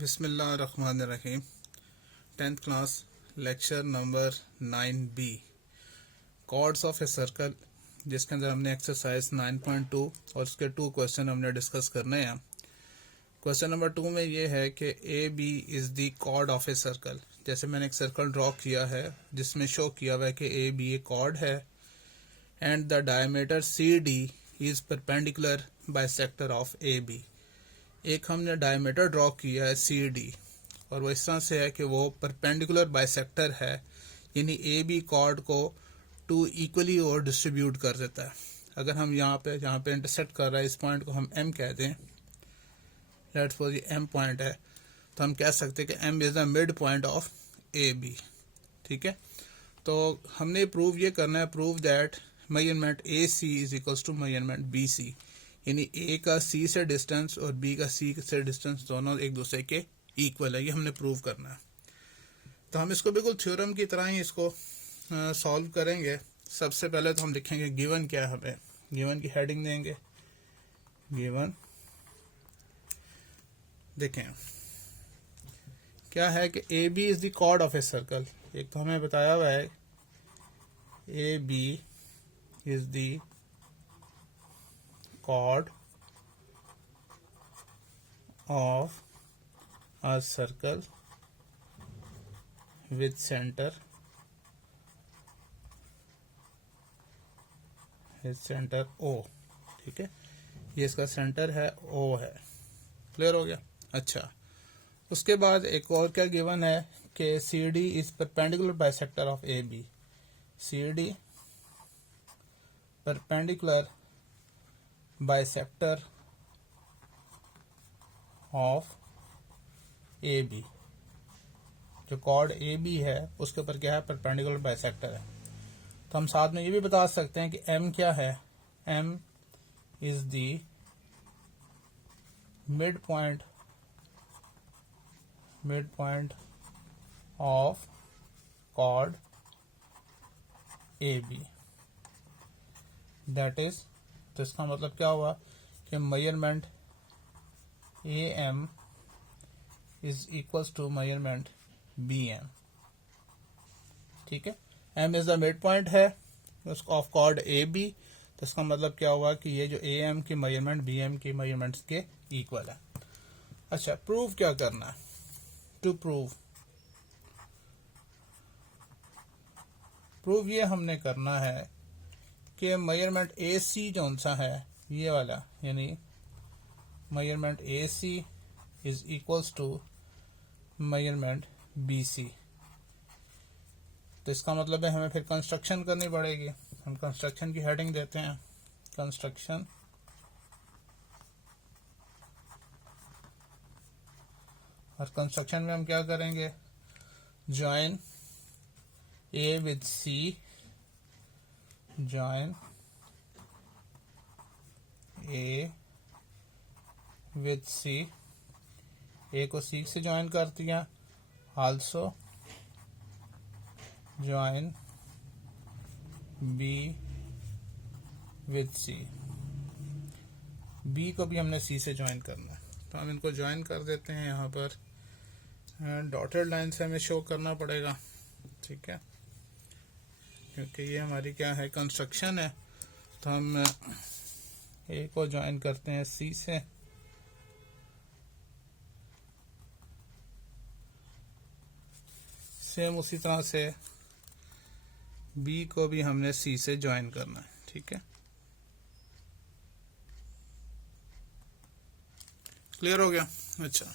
बिस्मिल्लाहिर्रहमानिर्रहीम। 10th class lecture number 9B chords of a circle, जिसके अंदर हमने एक्सरसाइज 9.2 और उसके 2 क्वेश्चन हमने डिस्कस करने हैं। क्वेश्चन नंबर 2 में ये है कि A B is the chord of a circle. जैसे मैंने एक सर्कल ड्रॉ किया है जिसमें शो किया हुआ है कि ए बी ए कॉर्ड है and the diameter C D is perpendicular bisector of A B. एक हमने डायमीटर ड्रॉ किया है सी डी और वो इस तरह से है कि वो परपेंडिकुलर बाइसेक्टर है, यानी ए बी कॉर्ड को 2 इक्वली और डिस्ट्रीब्यूट कर देता है। अगर हम यहाँ पे इंटरसेक्ट कर रहा है, इस पॉइंट को हम एम कह दें, लेट्स सपोज ये एम पॉइंट है, तो हम कह सकते हैं कि M is the mid point of A B. ठीक है, तो हमने प्रूव ये करना है, prove that measurement A C is equals to measurement B C, यानी ए का सी से डिस्टेंस और बी का सी से डिस्टेंस दोनों एक दूसरे के इक्वल है। ये हमने प्रूव करना है। तो हम इसको बिल्कुल थ्योरम की तरह ही इसको सॉल्व करेंगे। सबसे पहले तो हम लिखेंगे गिवन क्या है, हमें गिवन की हेडिंग देंगे। गिवन देखें क्या है कि A B is the chord of a circle. एक तो हमें बताया हुआ है A B is the chord of a circle with center O। ठीक है, ये इसका सेंटर है, O है। क्लियर हो गया। अच्छा, उसके बाद एक और क्या गिवन है कि C D is perpendicular bisector of A B. C D perpendicular bisector of A B. जो कॉर्ड ए बी है उसके ऊपर क्या है, परपेंडिकुलर बाइसेक्टर है। तो हम साथ में ये भी बता सकते हैं कि एम क्या है, M is the mid point of chord A B. That is, तो इसका मतलब क्या हुआ कि measurement A M is equals to measurement B M. ठीक है, M is the mid point है ऑफ कॉर्ड ए बी, तो इसका मतलब क्या हुआ कि ये जो ए एम की मेजरमेंट बी एम की मेजरमेंट्स के इक्वल है। अच्छा, प्रूव क्या करना है। टू प्रूव ये हमने करना है कि मेजरमेंट ए सी जो सा है ये वाला, यानी measurement A C is equals to measurement B C. तो इसका मतलब है हमें फिर कंस्ट्रक्शन करनी पड़ेगी। हम कंस्ट्रक्शन की हेडिंग देते हैं, कंस्ट्रक्शन। और कंस्ट्रक्शन में हम क्या करेंगे, join A with C, join A with C, A को C से ज्वाइन कर दिया। also join B with C, B को भी हमने C से ज्वाइन करना है। तो हम इनको ज्वाइन कर देते हैं। यहाँ पर डॉटेड लाइन से हमें शो करना पड़ेगा। ठीक है, क्योंकि ये हमारी क्या है, कंस्ट्रक्शन है। तो हम ए को ज्वाइन करते हैं सी से, सेम उसी तरह से बी को भी हमने सी से ज्वाइन करना है। ठीक है, क्लियर हो गया। अच्छा,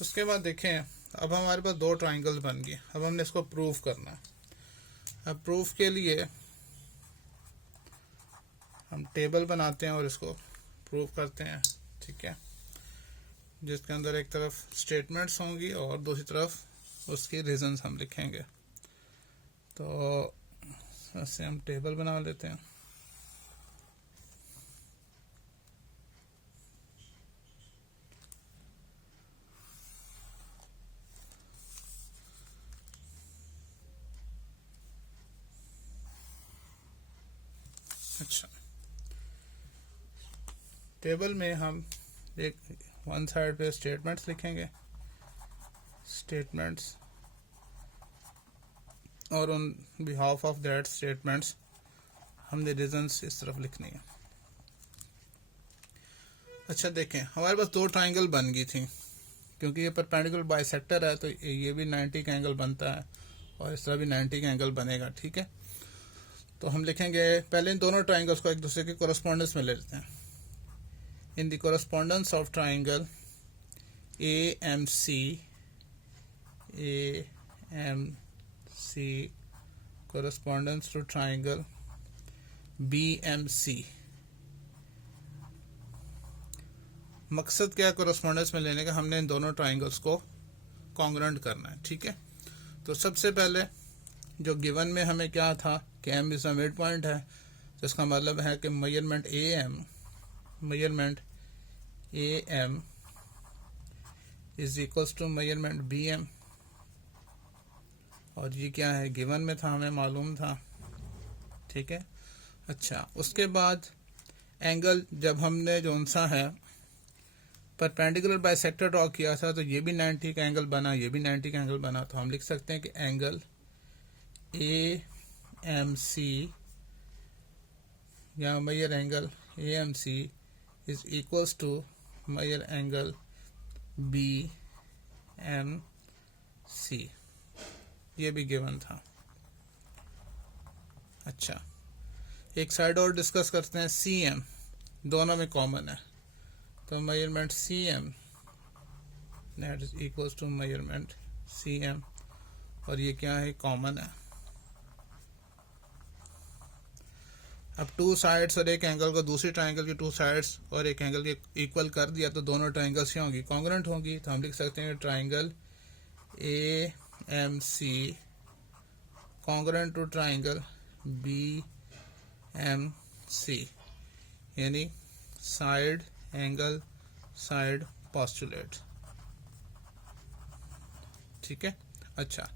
उसके बाद देखें, अब हमारे पास 2 ट्राइंगल्स बन गए। अब हमने इसको प्रूव करना है। अब प्रूफ के लिए हम टेबल बनाते हैं और इसको प्रूव करते हैं। ठीक है, जिसके अंदर एक तरफ स्टेटमेंट्स होंगी और दूसरी तरफ उसकी रीजंस हम लिखेंगे। तो ऐसे हम टेबल बना लेते हैं। अच्छा, टेबल में हम एक वन साइड पे स्टेटमेंट्स लिखेंगे स्टेटमेंट्स और on behalf of that statements हमने रीजंस इस तरफ लिखनी है। अच्छा देखें, हमारे पास दो ट्राइंगल बन गई थी, क्योंकि ये परपेंडिकुलर बाइसेक्टर है तो ये भी 90 का एंगल बनता है और इस तरह भी 90 का एंगल बनेगा। ठीक है, तो हम लिखेंगे, पहले इन दोनों ट्राइंगल्स को एक दूसरे के कोरस्पॉन्डेंस में ले लेते हैं। In the correspondence of triangle AMC correspondence to triangle BMC। मकसद क्या है कोरस्पॉन्डेंस में लेने का, हमने इन दोनों ट्राइंगल्स को कॉन्ग्रुएंट करना है। ठीक है, तो सबसे पहले जो गिवन में हमें क्या था कि M is a mid point है, तो इसका मतलब है कि measurement AM is equals to measurement BM, और ये क्या है गिवन में था, हमें मालूम था। ठीक है, अच्छा उसके बाद एंगल जब हमने जो सा है परपेंडिकुलर बाइसेक्टर ड्रॉ किया था तो ये भी 90 का एंगल बना, ये भी 90 का एंगल बना, तो हम लिख सकते हैं कि एंगल AMC या measure angle AMC is equals to measure angle BMC, ये भी गिवन था। अच्छा, एक साइड और डिस्कस करते हैं, CM दोनों में कॉमन है, तो measurement CM that is equals to measurement CM, और ये क्या है कॉमन है। अब टू साइड्स और एक एंगल को दूसरी ट्राइंगल की टू साइड्स और एक एंगल के इक्वल कर दिया तो दोनों ट्राइंगल्स क्या होंगी, कॉन्ग्रुएंट होंगी। तो हम लिख सकते हैं triangle AMC congruent to triangle BMC, यानी साइड एंगल साइड पोस्टुलेट। ठीक है, अच्छा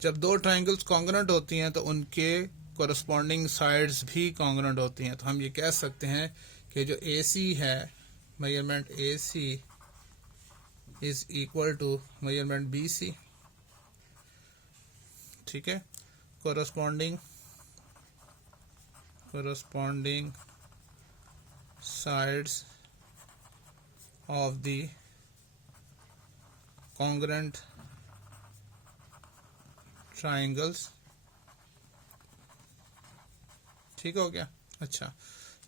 जब दो ट्राइंगल्स कॉन्ग्रुएंट होती हैं तो उनके कोरस्पॉन्डिंग साइड्स भी कॉन्ग्रुएंट होती हैं, तो हम ये कह सकते हैं कि जो AC है measurement AC is equal to measurement BC। ठीक है, corresponding sides of the congruent triangles. ठीक हो गया। अच्छा,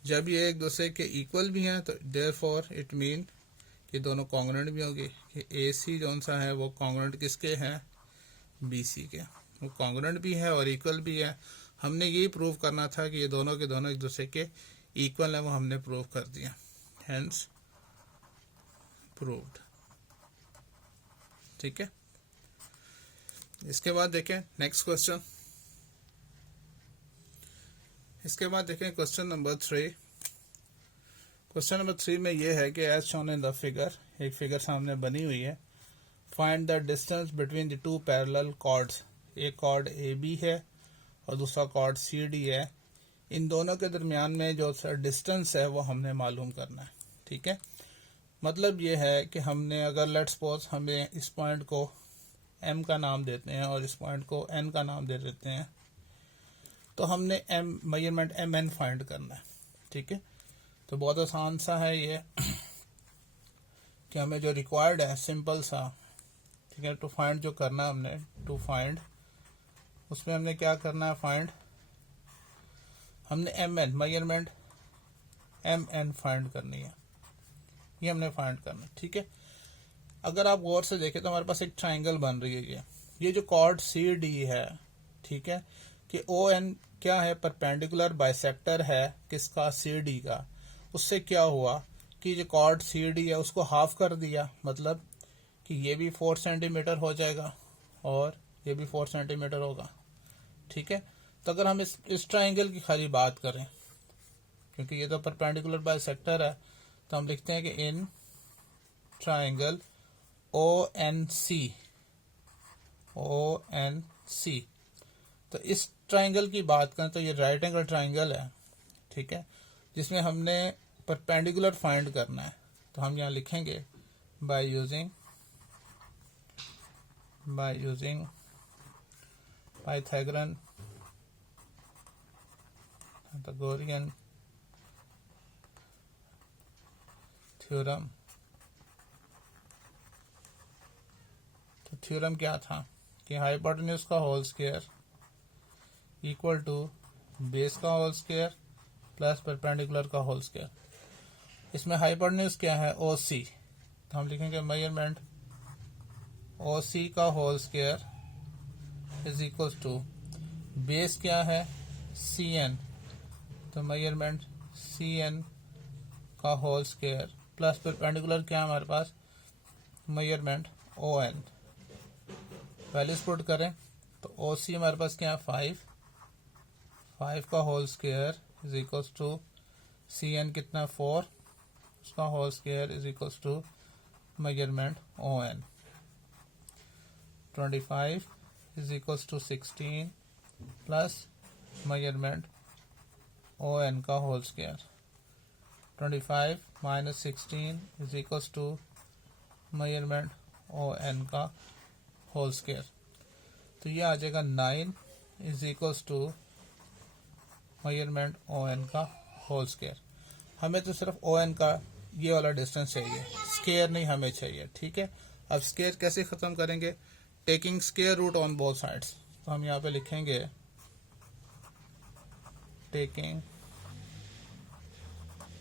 जब ये एक दूसरे के इक्वल भी हैं तो देयरफॉर इट मीन कि दोनों कॉन्ग्रुएंट भी होंगे, कि AC जो सा है वो कॉन्ग्रुएंट किसके है, BC के, वो कॉन्ग्रुएंट भी है और इक्वल भी है। हमने ये प्रूव करना था कि ये दोनों के दोनों एक दूसरे के इक्वल है, वो हमने प्रूव कर दिया, हेंस प्रूव्ड। ठीक है, इसके बाद देखें नेक्स्ट क्वेश्चन। इसके बाद देखें क्वेश्चन नंबर 3। क्वेश्चन नंबर 3 में ये है कि as shown in the figure, एक फिगर सामने बनी हुई है, find the distance between the two parallel chords. एक कॉर्ड AB है और दूसरा कॉर्ड CD है, इन दोनों के दरमियान में जो डिस्टेंस है वो हमने मालूम करना है। ठीक है, मतलब ये है कि हमने अगर लेट्स सपोज हमें इस पॉइंट को M का नाम देते हैं और इस पॉइंट को N का नाम दे देते हैं, तो हमने मेजरमेंट MN फाइंड करना है। ठीक है, तो बहुत आसान सा है ये कि हमें जो रिक्वायर्ड है सिंपल सा, ठीक है, टू फाइंड जो करना है हमने, टू फाइंड उसमें हमने क्या करना है, फाइंड हमने MN मेजरमेंट MN फाइंड करनी है, ये हमने फाइंड करना है। ठीक है, अगर आप गौर से देखें तो हमारे पास एक ट्राइंगल बन रही है, ये जो कॉर्ड CD है, ठीक है, कि ON क्या है, परपेंडिकुलर बाइसेक्टर है किसका, CD का। उससे क्या हुआ कि जो कॉर्ड CD है उसको हाफ कर दिया, मतलब कि ये भी 4 सेंटीमीटर हो जाएगा और ये भी 4 सेंटीमीटर होगा। ठीक है, तो अगर हम इस ट्राइंगल की खाली बात करें, क्योंकि ये तो परपेंडिकुलर बाइसेक्टर है, तो हम लिखते हैं कि इन ट्राइंगल ONC, तो इस ट्राइंगल की बात करें तो ये राइट एंगल ट्राइंगल है। ठीक है, जिसमें हमने परपेंडिकुलर फाइंड करना है, तो हम यहाँ लिखेंगे by using by using Pythagorean theorem. तो थ्योरम क्या था कि हाइपोटेन्यूज का whole square equal to base का होल स्क्वायर प्लस परपेंडिकुलर का होल स्क्वायर। इसमें हाइपोटेन्यूज क्या है, ओ सी, तो हम लिखेंगे मेजरमेंट ओ सी का whole square is equal to base क्या है, सी एन, तो मेजरमेंट सी एन का होल स्क्वायर प्लस परपेंडिकुलर क्या है हमारे पास, measurement O N. Values put करें तो ओ सी हमारे पास क्या है, 5 का whole square is equal to C N कितना 4, उसका whole square is equal to measurement O N. 25 is equal to 16 plus measurement O N का whole square. 25 minus 16 is equal to measurement O N का whole square. तो ये आ जाएगा 9 is equal to measurement O N का whole square. हमें तो सिर्फ ओ एन का ये वाला डिस्टेंस चाहिए, स्क्वायर नहीं हमें चाहिए, ठीक है। अब स्क्वायर कैसे खत्म करेंगे, taking square root on both sides. तो हम यहाँ पे लिखेंगे taking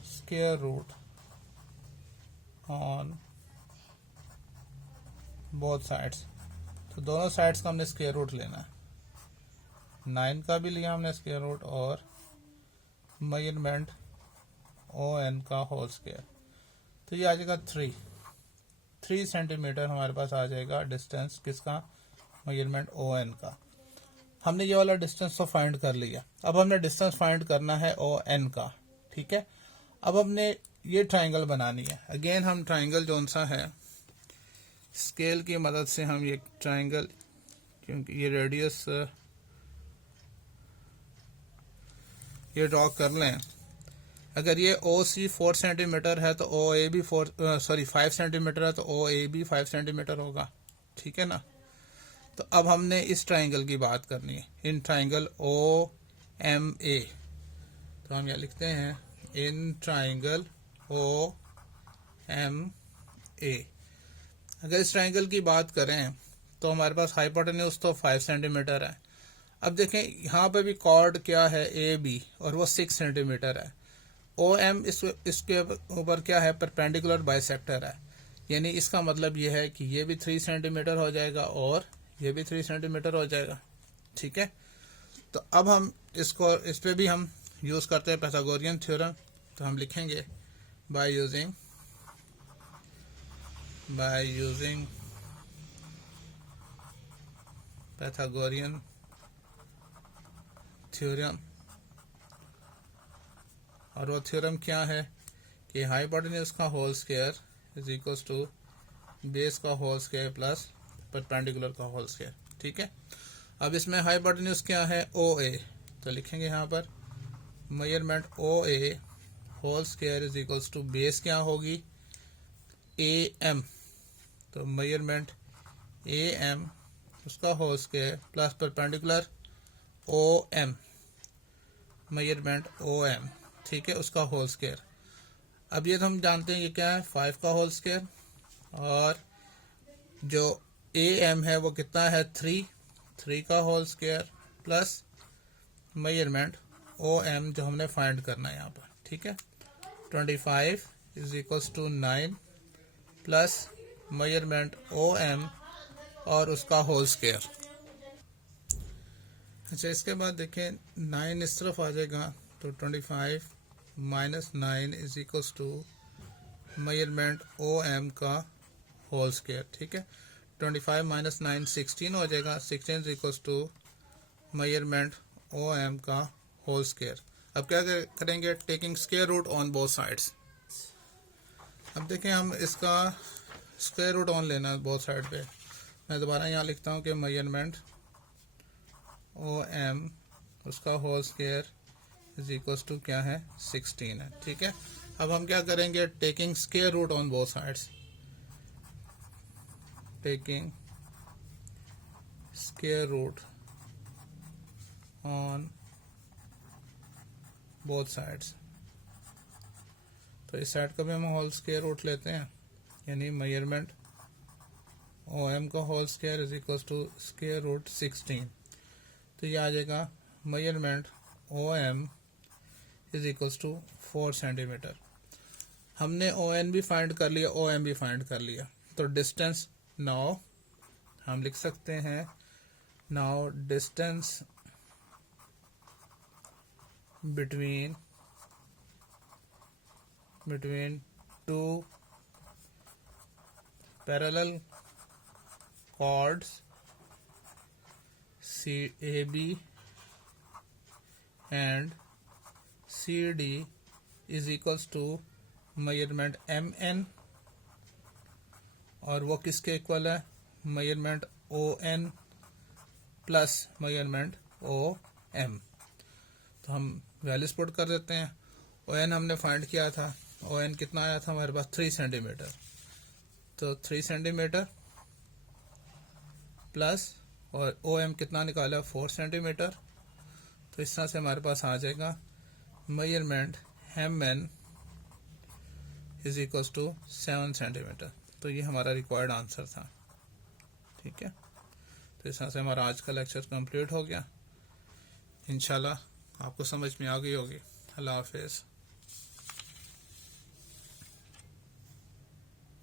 square root on both sides. तो दोनों साइड्स का हमने स्क्वायर रूट लेना है, 9 का भी लिया हमने स्क्वायर रूट और मेजरमेंट ओ एन का होल स्क्वायर। तो ये आ जाएगा 3 सेंटीमीटर हमारे पास आ जाएगा डिस्टेंस किसका, मेजरमेंट ओ एन का। हमने ये वाला डिस्टेंस तो फाइंड कर लिया, अब हमने डिस्टेंस फाइंड करना है ओ एन का, ठीक है। अब हमने ये ट्राइंगल बनानी है। अगेन हम ट्राइंगल जोन सा है, स्केल की मदद से हम ये ट्राइंगल, क्योंकि ये रेडियस ये ड्रॉ कर लें। अगर ये ओ सी 4 सेंटीमीटर है तो ओ ए भी 5 सेंटीमीटर है तो ओ ए भी 5 सेंटीमीटर होगा, ठीक है ना। तो अब हमने इस ट्राइंगल की बात करनी है, in triangle O M A. तो हम यहाँ लिखते हैं in triangle O M A. अगर इस ट्राइंगल की बात करें तो हमारे पास हाइपोटेन्यूज तो 5 सेंटीमीटर है। अब देखें यहाँ पे भी कॉर्ड क्या है, ए बी, और वो 6 सेंटीमीटर है। ओ एम इसके ऊपर क्या है, परपेंडिकुलर बाइसेक्टर है, यानी इसका मतलब ये है कि ये भी 3 सेंटीमीटर हो जाएगा और ये भी 3 सेंटीमीटर हो जाएगा, ठीक है। तो अब हम इस पे भी हम यूज करते हैं पाइथागोरियन थ्योरम। तो हम लिखेंगे बाय यूजिंग पाइथागोरियन थ्योरम। और वो थ्योरम क्या है कि हाइपोटेन्यूज का whole square is equal to base का होल स्क्वायर प्लस परपेंडिकुलर का होल स्क्वायर, ठीक है। अब इसमें हाइपोटेन्यूज क्या है, ओ ए, तो लिखेंगे यहाँ पर measurement O A whole square is equal to base क्या होगी, ए एम, तो मेजरमेंट ए एम उसका whole square plus perpendicular O M, measurement O M, ठीक है, उसका होल स्क्वायर। अब ये तो हम जानते हैं ये क्या है, 5 का होल स्क्वायर, और जो ए एम है वो कितना है, 3 का whole square plus measurement O M जो हमने फाइंड करना है यहाँ पर, ठीक है। 25 is equal to 9 plus measurement O M और उसका होल स्क्वायर। अच्छा, इसके बाद देखें 9 इस तरफ आ जाएगा तो 25 minus 9 is equal to measurement O M का होल स्क्वायर, ठीक है। 25 माइनस 9 16 हो जाएगा, 16 is equal to measurement O M का होल स्क्वायर। अब क्या करेंगे, taking square root on both sides. अब देखें हम इसका स्क्वायर रूट ऑन लेना है बोथ साइड पे। मैं दोबारा यहाँ लिखता हूँ कि मेजरमेंट ओ एम उसका whole square is equal to क्या है, 16 है, ठीक है। अब हम क्या करेंगे, taking square root on both sides, taking square root on both sides। तो इस साइड का भी हम होल स्क्वायर रूट लेते हैं, यानी मेजरमेंट ओ एम का whole square is equal to square root 16। तो ये आ जाएगा measurement O M is equal to 4 centimetre. हमने ओ एन भी फाइंड कर लिया, ओ एम भी फाइंड कर लिया, तो डिस्टेंस नाउ हम लिख सकते हैं, now distance between two parallel chords CAB and CD is equals to measurement MN, और वो किसके इक्वल है, measurement ON plus measurement OM। तो हम वैल्यूज पुट कर देते हैं। ON हमने फाइंड किया था, ON कितना आया था हमारे पास 3 सेंटीमीटर, तो 3 सेंटीमीटर प्लस और OM कितना निकाला 4 सेंटीमीटर। तो इस तरह से हमारे पास आ जाएगा measurement MN is equal to 7 centimetre. तो ये हमारा रिक्वायर्ड आंसर था। ठीक है, तो इस तरह से हमारा आज का लेक्चर कंप्लीट हो गया। इंशाल्लाह आपको समझ में आ गई होगी। अल्लाह हाफिज़।